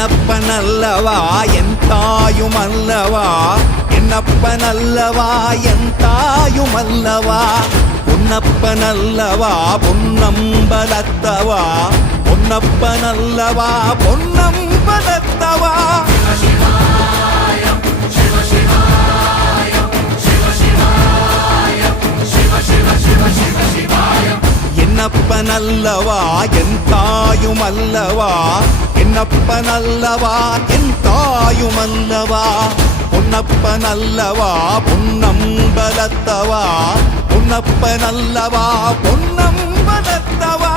என்னப்பனல்லவா என் தாயுமல்லவா, என்னப்பனல்லவா என் தாயுமல்லவா, பொன்னப்பனல்லவா பொன்னம்பலத்தவா, பொன்னப்பனல்லவா பொன்னம்பலத்தவா. என்னப்பனல்லவா என் தாயுமல்லவா, என்னப்பனல்லவா என் தாயுமல்லவா, பொன்னப்பனல்லவா பொன்னம்பலத்தவா, பொன்னப்பனல்லவா பொன்னம்பலத்தவா.